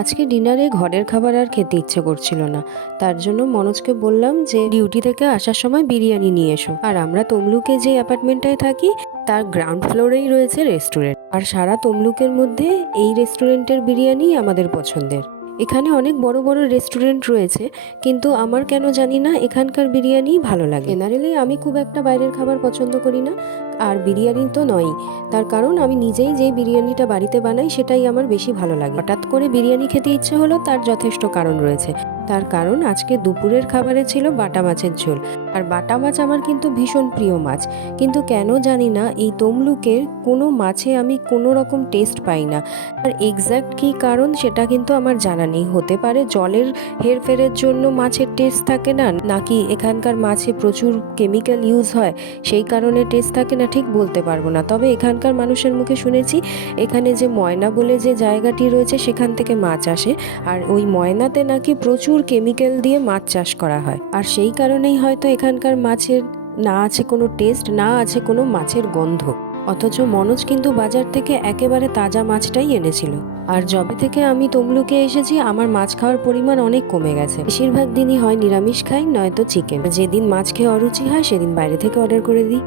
আজকে ডিনারে ঘরের খাবার আর খেতে ইচ্ছে করছিল না। তার জন্য মনোজকে বললাম যে ডিউটি থেকে আসার সময় বিরিয়ানি নিয়ে এসো। আর আমরা তমলুকে যে অ্যাপার্টমেন্টটায় থাকি তার গ্রাউন্ড ফ্লোরেই রয়েছে রেস্টুরেন্ট, আর সারা তমলুকের মধ্যে এই রেস্টুরেন্টের বিরিয়ানি আমাদের পছন্দের। এখানে অনেক বড় বড় রেস্টুরেন্ট রয়েছে, কিন্তু আমার কেন জানি না এখানকার বিরিয়ানি ভালো লাগে। জেনারেলি আমি খুব একটা বাইরের খাবার পছন্দ করি না, আর বিরিয়ানি তো নয়। তার কারণ আমি নিজেই যে বিরিয়ানিটা বাড়িতে বানাই সেটাই আমার বেশি ভালো লাগে। হঠাৎ করে বিরিয়ানি খেতে ইচ্ছে হলো, তার যথেষ্ট কারণ রয়েছে। তার কারণ আজকে দুপুরের খাবারে ছিল বাটা মাছের ঝোল। আর বাটা মাছ আমার কিন্তু ভীষণ প্রিয় মাছ, কিন্তু কেন জানি না এই তমলুকের কোনো মাছে আমি কোনো রকম টেস্ট পাই না। আর এক্স্যাক্ট কী কারণ সেটা কিন্তু আমার জানা নেই। হতে পারে জলের হেরফেরের জন্য মাছের টেস্ট থাকে না, নাকি এখানকার মাছে প্রচুর কেমিক্যাল ইউজ হয় সেই কারণে টেস্ট থাকে না, ঠিক বলতে পারবো না। তবে এখানকার মানুষের মুখে শুনেছি এখানে যে ময়না বলে যে জায়গাটি রয়েছে সেখান থেকে মাছ আসে, আর ওই ময়নাতে নাকি প্রচুর কেমিক্যাল দিয়ে মাছ চাষ করা হয়। আর সেই কারণেই হয়তো এখানকার মাছের না আছে কোনো টেস্ট, না আছে কোনো মাছের গন্ধ। অথচ মনোজ কিন্তু বাজার থেকে একেবারে তাজা মাছটাই এনেছিল। আর যবে থেকে আমি তমলুকে এসেছি আমার মাছ খাওয়ার পরিমাণ অনেক কমে গেছে। বেশিরভাগ দিনই হয় নিরামিষ খাই, নয়তো চিকেন। যেদিন মাছ খেয়ে অরুচি হয় সেদিন বাইরে থেকে অর্ডার করে দিই।